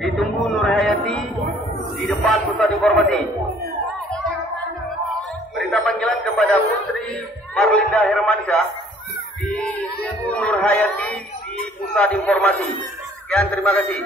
Ditunggu Nur Hayati di depan pusat informasi. Berita panggilan kepada Putri Marlinda Hermansyah. Ditunggu Nur Hayati di pusat informasi. Sekian, terima kasih.